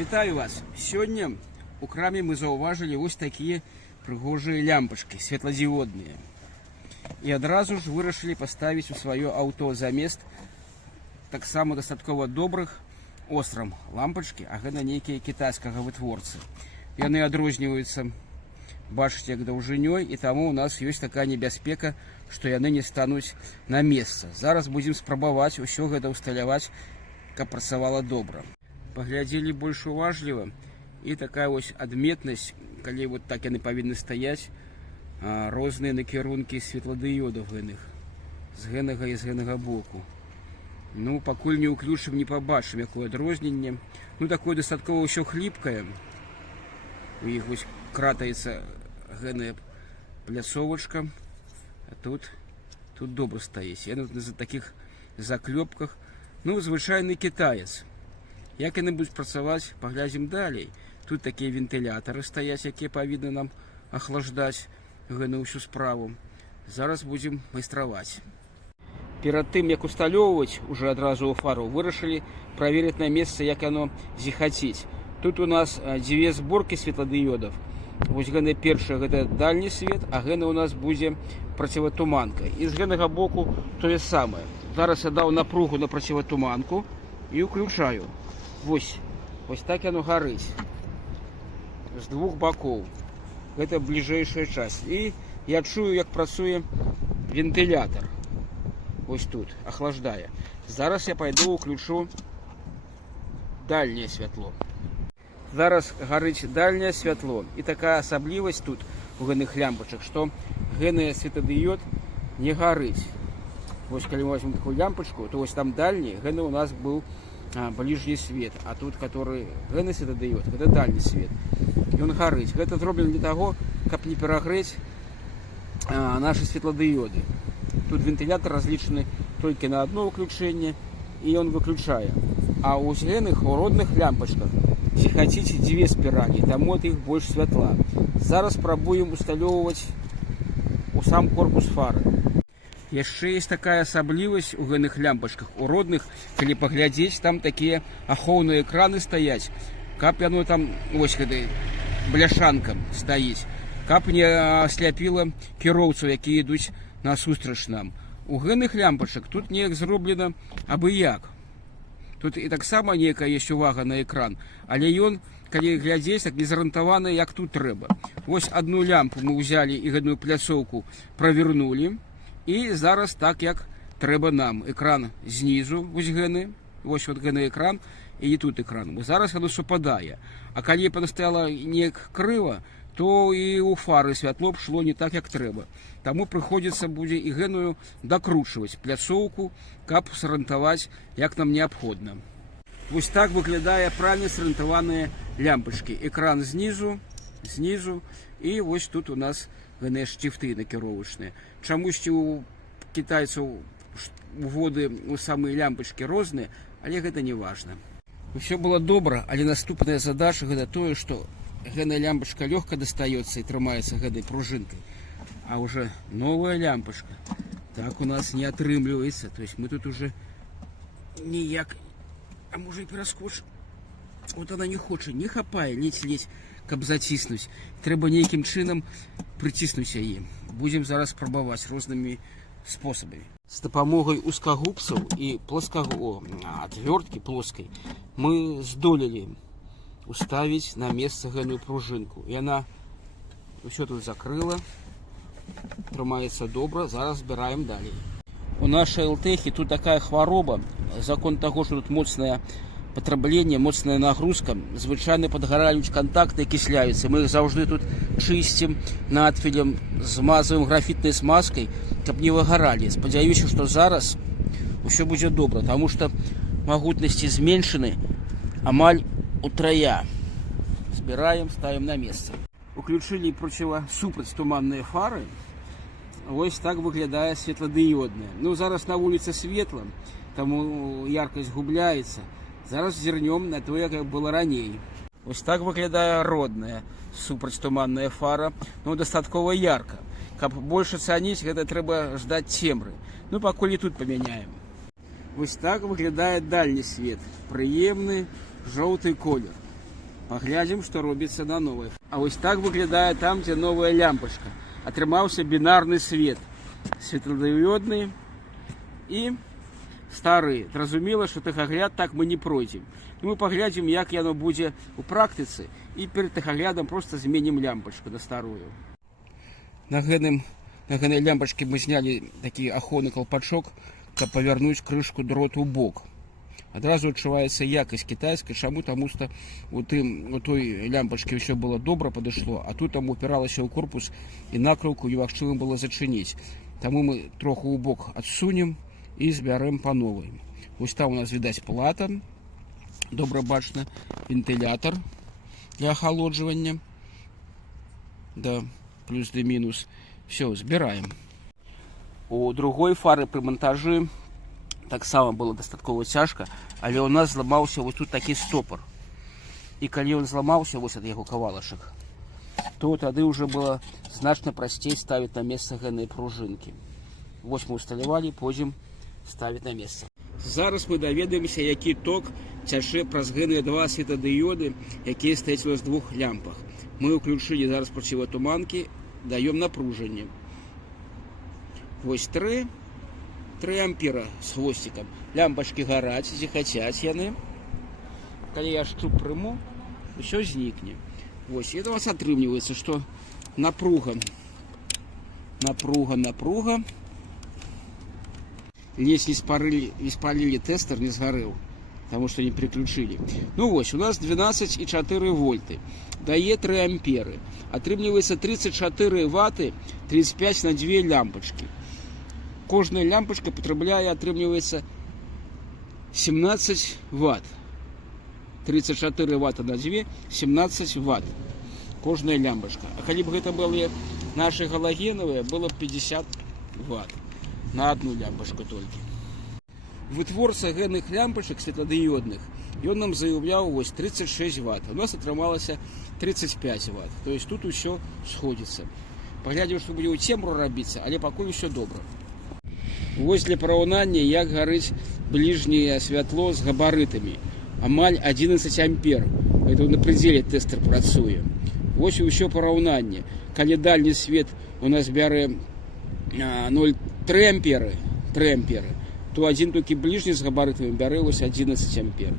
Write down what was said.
Вітаю вас! Сёння у краме мы заўважылі вось такія прыгожыя лямпачкі светладзіодныя. І адразу ж вырашылі паставіць у сваё аўто замест таксама дастаткова добрых острам лампачкі, а гэта нейкія кітайскага вытворцы. Яны адрозніваюцца, бачыце, як даўжынёй, і таму у нас ёсць такая небяспека, што яны не стануць на месца. Зараз будзем спрабаваць усё гэта ўсталяваць, каб працавала добра. Паглядзелі больш уважліва, і такая вось адметнасць, калі вот так яны павінны стаяць, розныя накірункі светладыёдаў гэных, з гэнага і з гэнага боку. Ну, пакуль не ўключым, не пабачым, якое адрозненне. Ну, такое дастаткова ўсё хліпкае. У іх вось кратаецца гэная пляцовачка, а тут добра стаіць. Яны на такіх заклёпках. Ну, звычайны кітаец. Як яны будуць працаваць, паглядзім далей. Тут такія вентылятары стаяць, якія павінны нам ахлаждаць гэную ўсю справу. Зараз будзем майстраваць. Перад тым, як усталёўваць уже адразу ў фару, вырашылі праверыць на месцы, як яно зіхаціць. Тут у нас дзве зборкі светладыёдаў. Вось гэны першы, гэта дальні свет, а гэны у нас будзе проціватуманка. І з гэтага боку тое самае. Зараз я даў напругу на проціватуманку і ўключаю. Вось так яно гарыць. З двух бакоў. Гэта бліжэйшая часть. І я чую, як працуе вентылятор. Вось тут, ахлаждае. Зараз я пайду ўключу дальняе святло. Зараз гарыць дальняе святло. І такая асаблівасць тут у гэных лямпачак, што гэны светадыёд не гарыць. Вось калі мы возьмем такую лямпачку, то вось там дальні, гэны у нас быў ближний свет, а тут, который гэны светадыёд, гэта дальні свет. Ён гарыць. Гэта зроблена для таго, каб не перагрэць нашы светладыёды. Тут вентылятор разлічаны толькі на одно ўключэнне, і ён выключае. А ў зеленых, у родных лямпачках зіхаціць дзве спіралі, таму ад іх больш святла. Зараз спрабуем усталёўваць у сам корпус фары. Яшчэ есть такая асаблівасць у гэных лямпачках. У родных, калі паглядзець, там такія ахоўныя экраны стаяць, каб яно там, вось гэтай бляшанкам стаіць, каб не асляпіла кіроўцаў, якія ідуць насустрач нам. У гэных лямпачак тут неяк зроблена абы-як. Тут і таксама нейкая ёсць увага на экран, але ён, калі глядзець, так не зарыентаваны, як тут трэба. Вось одну лямпу мы ўзялі і гэтую пляцоўку правернулі. І зараз так, як трэба нам. Экран знізу, вось гэны, вось вот гэны экран, і тут экран. Зараз яно супадае. А калі б стала неяк крыва, то і ў фары святло б шло не так, як трэба. Таму прыходзіцца будзе і гэную дакручваць пляцоўку, каб сарыентаваць, як нам неабходна. Вось так выглядае правільна сарыентаваныя лямпачкі. Экран знізу, і вось тут у нас гэтыя шчыфты накіровачныя. Чамусьці у кітайцаў воды у самыя лямпачкі розныя, але гэта не важна. Усё было добра, але наступная задача гэта тое, што гэтая лямпачка лёгка дастаецца і трымаецца гэтай пружынкай. А уже новая лямпачка так у нас не атрымліваецца. То есть мы тут уже ніяк, а можа і пераскочым. Вот она не хоча, не хапае, ледзь-ледзь, каб заціснуць. Трэба нейкім чынам прыціснуць яе. Будзем зараз спрабаваць рознымі спосабамі. З дапамогай узкагубцаў і отверткі плоскай мы здолелі уставіць на месца гэную пружынку. Яна ўсё тут закрыла, трымаецца добра. Зараз збіраем далей. У нашай ЛТХі тут такая хвароба, закон таго, што тут моцная патрабленне, моцная нагрузка, звычайна падгараюць кантакты, акісляюцца. Мы іх заўжды тут чысцім надфілем, змазваем графітнай смазкай, каб не выгаралі. Спадзяюся, што зараз усё будзе добра, таму што магутнасці зменшаны амаль утрая. Збіраем, ставім на месца. Уключылі супрацьтуманныя фары. Вось так выглядае светладыёдная. Ну, зараз на вуліцы светла, таму яркасць губляецца. Зараз зірнем на тое, як было раней. Вось так выглядае родная супрацьтуманная фара. Ну, дастаткова ярка. Каб больш ацаніць, гэта трэба ждаць цемры. Ну, пакуль і тут памяняем. Вось так выглядае дальні свет. Прыемны жоўты колер. Паглядзім, што робіцца на новай. А вось так выглядае там, дзе новая лямпачка. Атрымаўся бінарны свет. Светладыёдны і стары. Зразумела, што тэхагляд так мы не пройдзем. Мы паглядзім, як яно будзе ў практыцы, і перад тэхаглядам проста зменім лямпачку на старую. На гэтай лямпачкі мы знялі такі ахоўны калпачок, каб павярнуць крышку дроту ў бок. Адразу адчуваецца якасць кітайская. Чаму? Таму што у той лямпачкі ўсё было добра падышло, а тут там упіралася ў корпус і накрыўку немагчыма было зачыніць. Таму мы троху ў бок адсунем і збярэм па новай. Вось там у нас відаць плата, добра бачна, вентылятор для ахалоджвання, да, плюс ды мінус. Все, збіраем. У другой фары пры монтажы таксама было дастаткова цяжка, але ў нас зламаўся вось тут такі стопар. І калі ён зламаўся вось ад яго кавалачак, то тады ўжо было значна прасцей ставіць на месца гэтыя пружынкі. Вось мы усталявалі, пойдзем ставіць на месца. Зараз мы даведаемся, які ток цячэ праз гэтыя два светадыёды, якія стаяць у нас двух лямпах. Мы ўключылі зараз проціватуманкі, даём напружанне. Вось 3 ампера з хвосцікам. Лямпачкі гараць, зіхацяць яны. Калі я шчуп прыму, усё знікне. Вось, і у вас атрымліваецца, што напруга. Ледзь не спалілі тэстер, не згарэў, таму што не прыключылі. Ну вось, у нас 12,4 вольты. Дае 3 амперы. Атрымліваецца 34 ваты, 35 на 2 лямпачкі. Кожная лямпачка патрабляе, атрымліваецца 17 ватт. 34 ватта на 2, 17 ватт. Кожная лямпачка. А калі б гэта былі наши галогеновые, было б 50 ватт. На одну лямпачку толькі. Вытворца гэтых лямпачак светладыёдных, ён нам заяўляў вось 36 ватт. У нас атрымалася 35 ватт. То есть тут усё сходзіцца. Паглядзім, што будзе ў цемру рабіцца, але пакуль усё добра. Вось для параўнання, як гарыць бліжняе святло з габарытамі. Амаль 11 ампер. Это на пределе тэстер працуе. Вось і ўсё параўнанне. Калі дальні свет у нас бярэ 0,3 амперы, то один толькі бліжні з габарытамі бярэ вось 11 ампер.